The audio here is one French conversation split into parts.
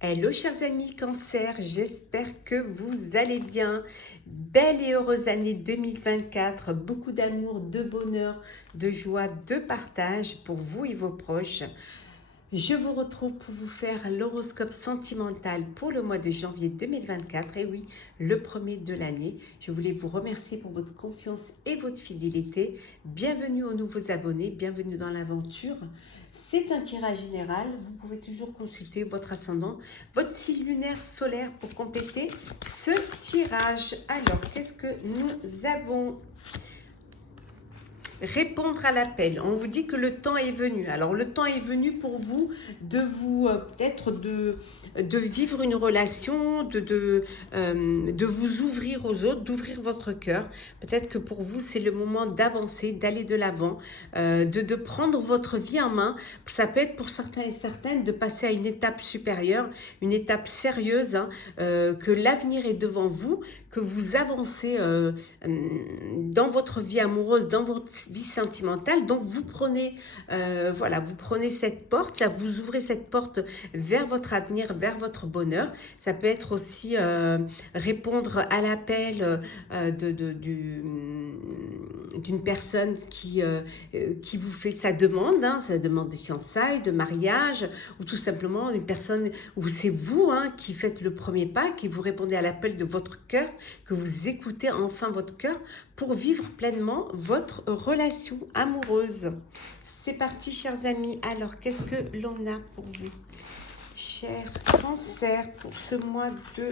Hello chers amis Cancer, j'espère que vous allez bien. Belle et heureuse année 2024, beaucoup d'amour, de bonheur, de joie, de partage pour vous et vos proches. Je vous retrouve pour vous faire l'horoscope sentimental pour le mois de janvier 2024. Et oui, le premier de l'année. Je voulais vous remercier pour votre confiance et votre fidélité. Bienvenue aux nouveaux abonnés, bienvenue dans l'aventure. C'est un tirage général. Vous pouvez toujours consulter votre ascendant, votre signe lunaire solaire pour compléter ce tirage. Alors, qu'est-ce que nous avons ? Répondre à l'appel. On vous dit que le temps est venu. Alors le temps est venu pour vous de vous peut-être de vivre une relation, de vous ouvrir aux autres, d'ouvrir votre cœur. Peut-être que pour vous c'est le moment d'avancer, d'aller de l'avant, de prendre votre vie en main. Ça peut être pour certains et certaines de passer à une étape supérieure, une étape sérieuse, hein, que l'avenir est devant vous, que vous avancez dans votre vie amoureuse, dans votre vie sentimentale. Donc vous prenez, voilà, vous prenez cette porte, là, vous ouvrez cette porte vers votre avenir, vers votre bonheur. Ça peut être aussi répondre à l'appel d'une personne qui vous fait sa demande, hein, sa demande de fiançailles, de mariage, ou tout simplement une personne où c'est vous, hein, qui faites le premier pas, qui vous répondez à l'appel de votre cœur, que vous écoutez enfin votre cœur pour vivre pleinement votre relation amoureuse. C'est parti, chers amis. Alors, qu'est-ce que l'on a pour vous, chers Cancer, pour ce mois de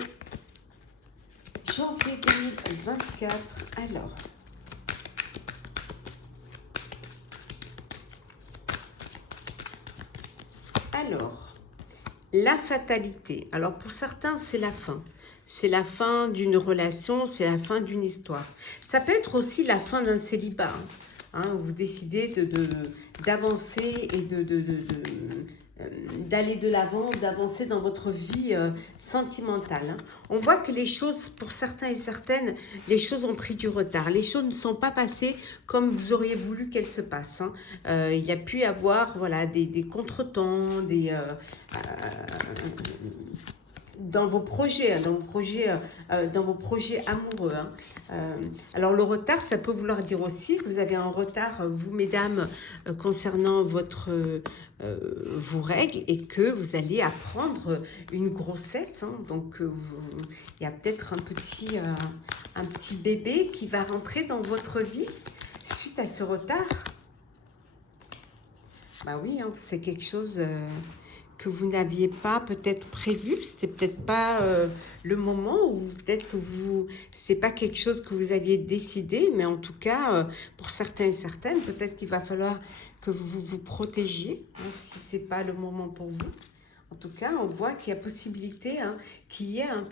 janvier 2024? Alors, la fatalité. Alors, pour certains, c'est la fin. C'est la fin d'une relation, c'est la fin d'une histoire. Ça peut être aussi la fin d'un célibat. Vous décidez d'avancer et d'aller de l'avant, d'avancer dans votre vie sentimentale. On voit que les choses, pour certains et certaines, les choses ont pris du retard. Les choses ne sont pas passées comme vous auriez voulu qu'elles se passent. Il y a pu y avoir voilà, des contretemps, dans vos projets, dans vos projets amoureux. Alors le retard, ça peut vouloir dire aussi que vous avez un retard, vous mesdames, concernant vos règles, et que vous allez apprendre une grossesse. Donc il y a peut-être un petit bébé qui va rentrer dans votre vie suite à ce retard. Bah oui, c'est quelque chose que vous n'aviez pas peut-être prévu, c'était peut-être pas le moment, ou peut-être que c'est pas quelque chose que vous aviez décidé, mais en tout cas, pour certains et certaines, peut-être qu'il va falloir que vous vous protégiez, si c'est pas le moment pour vous. En tout cas, on voit qu'il y a possibilité qu'il y ait une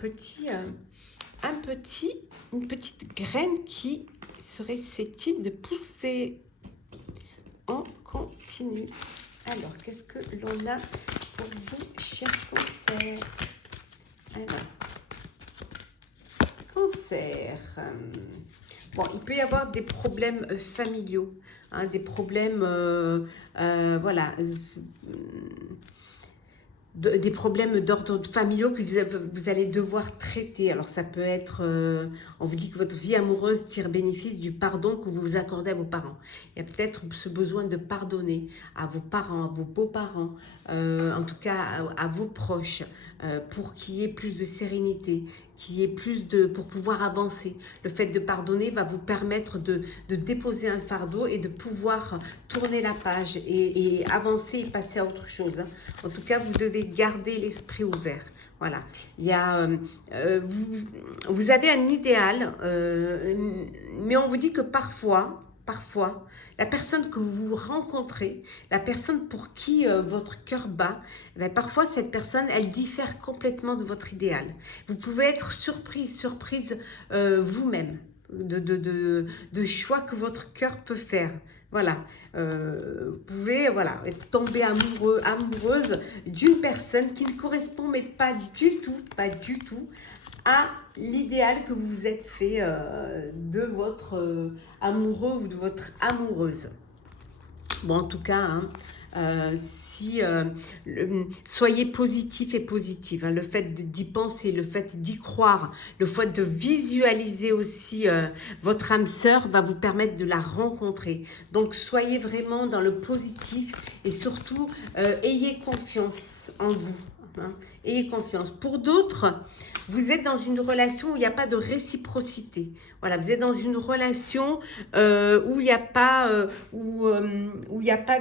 petite graine qui serait susceptible de pousser. On continue. Alors, qu'est-ce que l'on a pour vous, chers Cancer? Alors, Cancer. Bon, il peut y avoir des problèmes familiaux, des problèmes, voilà, des problèmes d'ordre familiaux que vous allez devoir traiter. Alors ça peut être, on vous dit que votre vie amoureuse tire bénéfice du pardon que vous vous accordez à vos parents. Il y a peut-être ce besoin de pardonner à vos parents, à vos beaux-parents, en tout cas à vos proches, pour qu'il y ait plus de sérénité, qu'il y ait pour pouvoir avancer. Le fait de pardonner va vous permettre de déposer un fardeau et de pouvoir tourner la page et avancer et passer à autre chose. En tout cas, vous devez garder l'esprit ouvert. Voilà, il y a, vous avez un idéal, mais on vous dit que parfois, la personne que vous rencontrez, la personne pour qui votre cœur bat, parfois cette personne, elle diffère complètement de votre idéal. Vous pouvez être surprise vous-même de choix que votre cœur peut faire. Voilà, vous pouvez être tombé amoureuse d'une personne qui ne correspond mais pas du tout à l'idéal que vous vous êtes fait de votre amoureux ou de votre amoureuse. Bon, en tout cas, hein, soyez positif et positive. Hein, le fait d'y penser, le fait d'y croire, le fait de visualiser aussi votre âme sœur va vous permettre de la rencontrer. Donc, soyez vraiment dans le positif et surtout, ayez confiance en vous. Hein, ayez confiance. Pour d'autres, vous êtes dans une relation où il n'y a pas de réciprocité. Voilà, vous êtes dans une relation où il n'y a pas, où il n'y a pas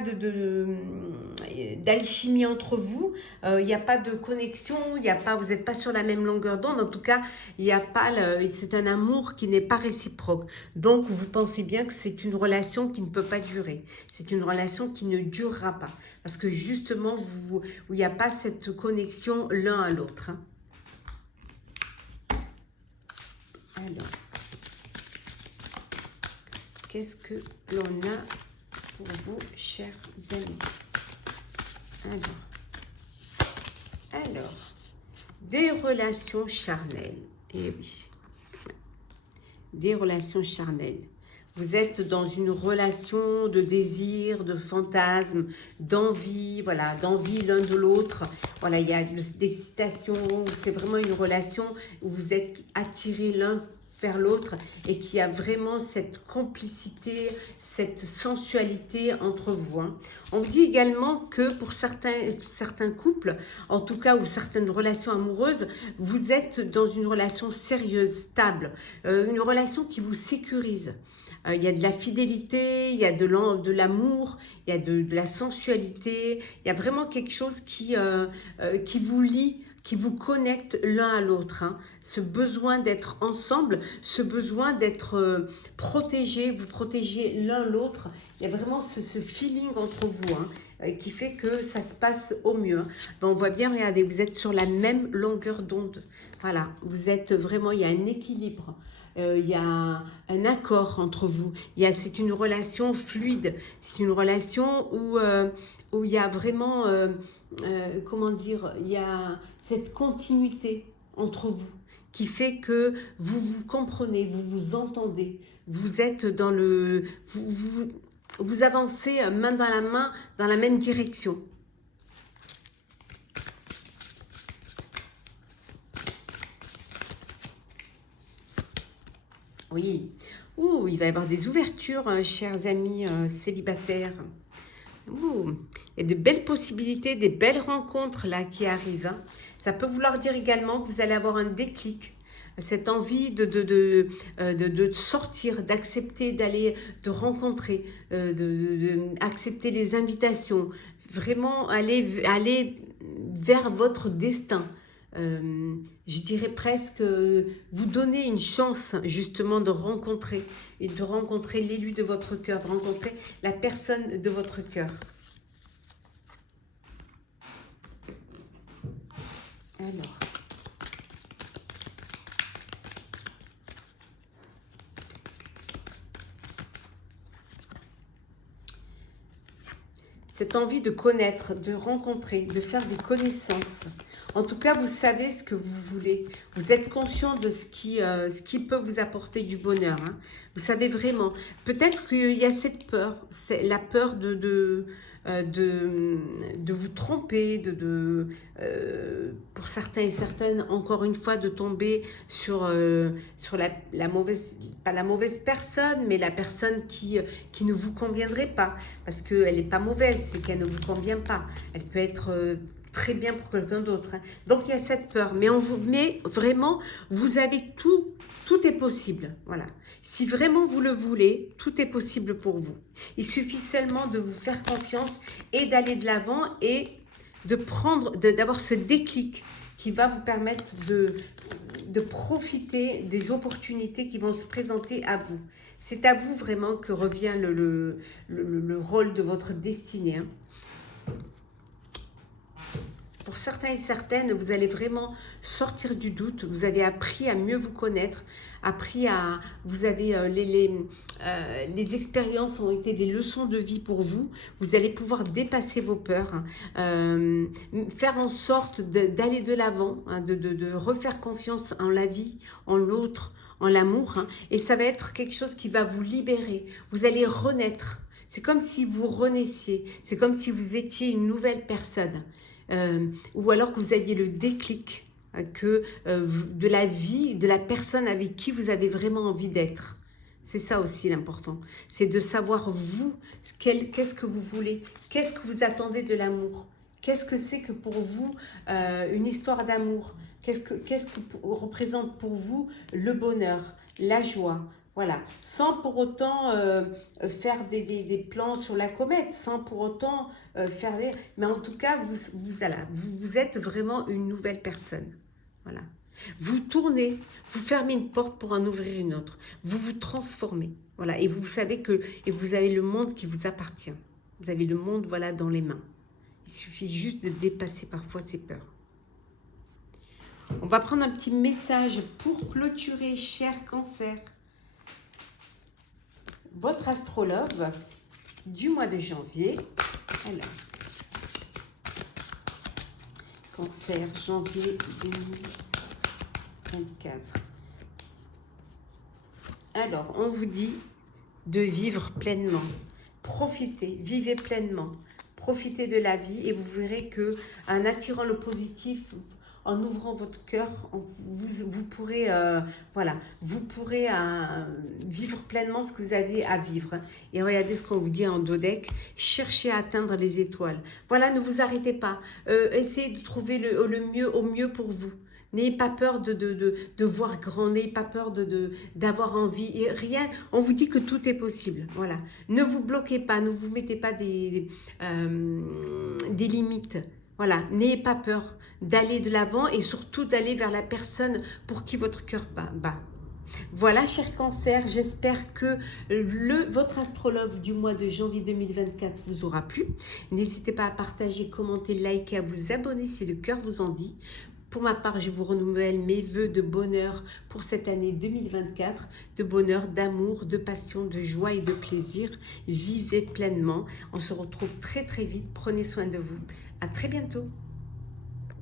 d'alchimie entre vous, il n'y a pas de connexion, il y a pas, vous n'êtes pas sur la même longueur d'onde. En tout cas, il n'y a pas, c'est un amour qui n'est pas réciproque. Donc, vous pensez bien que c'est une relation qui ne peut pas durer. C'est une relation qui ne durera pas. Parce que justement, où il n'y a pas cette connexion l'un à l'autre. Hein. Alors, qu'est-ce que l'on a pour vous, chers amis? Alors, des relations charnelles. Eh oui, des relations charnelles. Vous êtes dans une relation de désir, de fantasme, d'envie, voilà, d'envie l'un de l'autre. Voilà, il y a d'excitation, c'est vraiment une relation où vous êtes attirés l'un vers l'autre et qui a vraiment cette complicité, cette sensualité entre vous. Hein. On vous dit également que pour certains couples, en tout cas, ou certaines relations amoureuses, vous êtes dans une relation sérieuse, stable, une relation qui vous sécurise. Il y a de la fidélité, il y a de l'amour, il y a de la sensualité, il y a vraiment quelque chose qui vous lie, qui vous connecte l'un à l'autre. Hein. Ce besoin d'être ensemble, ce besoin d'être protégé, vous protégez l'un l'autre. Il y a vraiment ce feeling entre vous qui fait que ça se passe au mieux. Hein. Ben, on voit bien, regardez, vous êtes sur la même longueur d'onde. Voilà, vous êtes vraiment, il y a un équilibre. Il y a un accord entre vous. C'est une relation fluide. C'est une relation où il y a vraiment, comment dire, il y a cette continuité entre vous qui fait que vous vous comprenez, vous vous entendez. Vous êtes dans le... Vous avancez main dans la main dans la même direction. Oui. Ouh, il va y avoir des ouvertures, chers amis célibataires. Ouh, il y a de belles possibilités, des belles rencontres là qui arrivent. Hein. Ça peut vouloir dire également que vous allez avoir un déclic. Cette envie de sortir, d'accepter, d'aller, de rencontrer, accepter les invitations. Vraiment aller vers votre destin. Je dirais presque vous donner une chance justement de rencontrer l'élu de votre cœur, de rencontrer la personne de votre cœur. Alors, cette envie de connaître, de rencontrer, de faire des connaissances. En tout cas, vous savez ce que vous voulez. Vous êtes conscient de ce qui peut vous apporter du bonheur. Hein. Vous savez vraiment. Peut-être qu'il y a cette peur. C'est la peur de vous tromper, pour certains et certaines, encore une fois, de tomber sur la mauvaise, pas la mauvaise personne, mais la personne qui ne vous conviendrait pas. Parce qu'elle n'est pas mauvaise, c'est qu'elle ne vous convient pas. Elle peut être très bien pour quelqu'un d'autre. Hein. Donc, il y a cette peur. Mais vraiment, vous avez tout. Tout est possible, voilà. Si vraiment vous le voulez, tout est possible pour vous. Il suffit seulement de vous faire confiance et d'aller de l'avant et d'avoir ce déclic qui va vous permettre de profiter des opportunités qui vont se présenter à vous. C'est à vous vraiment que revient le rôle de votre destinée. Hein. Pour certains et certaines, vous allez vraiment sortir du doute. Vous avez appris à mieux vous connaître, vous avez les expériences ont été des leçons de vie pour vous. Vous allez pouvoir dépasser vos peurs, faire en sorte d'aller de l'avant, hein, de refaire confiance en la vie, en l'autre, en l'amour. Hein, et ça va être quelque chose qui va vous libérer. Vous allez renaître. C'est comme si vous renaissiez. C'est comme si vous étiez une nouvelle personne. Ou alors que vous aviez le déclic de la vie, de la personne avec qui vous avez vraiment envie d'être. C'est ça aussi l'important. C'est de savoir vous, qu'est-ce que vous voulez, qu'est-ce que vous attendez de l'amour. Qu'est-ce que c'est que pour vous une histoire d'amour? Qu'est-ce que représente pour vous le bonheur, la joie? Voilà, sans pour autant faire des plans sur la comète, sans pour autant faire des... Mais en tout cas, vous êtes vraiment une nouvelle personne. Voilà. Vous tournez, vous fermez une porte pour en ouvrir une autre. Vous vous transformez. Voilà. Et vous savez que vous avez le monde qui vous appartient. Vous avez le monde, voilà, dans les mains. Il suffit juste de dépasser parfois ses peurs. On va prendre un petit message pour clôturer, cher Cancer. Votre astrologue du mois de janvier. Alors, Cancer, janvier 2024. Alors, on vous dit de vivre pleinement. Profitez, vivez pleinement. Profitez de la vie et vous verrez que en attirant le positif, en ouvrant votre cœur, vous pourrez, voilà, vous pourrez vivre pleinement ce que vous avez à vivre. Et regardez ce qu'on vous dit en dodeck, cherchez à atteindre les étoiles. Voilà, ne vous arrêtez pas. Essayez de trouver le mieux au mieux pour vous. N'ayez pas peur de voir grand, n'ayez pas peur d'avoir envie. Et rien, on vous dit que tout est possible. Voilà. Ne vous bloquez pas, ne vous mettez pas des limites. Voilà, n'ayez pas peur d'aller de l'avant et surtout d'aller vers la personne pour qui votre cœur bat. Voilà, cher Cancer, j'espère que votre astrologue du mois de janvier 2024 vous aura plu. N'hésitez pas à partager, commenter, liker, à vous abonner si le cœur vous en dit. Pour ma part, je vous renouvelle mes vœux de bonheur pour cette année 2024, de bonheur, d'amour, de passion, de joie et de plaisir. Vivez pleinement. On se retrouve très très vite. Prenez soin de vous. À très bientôt.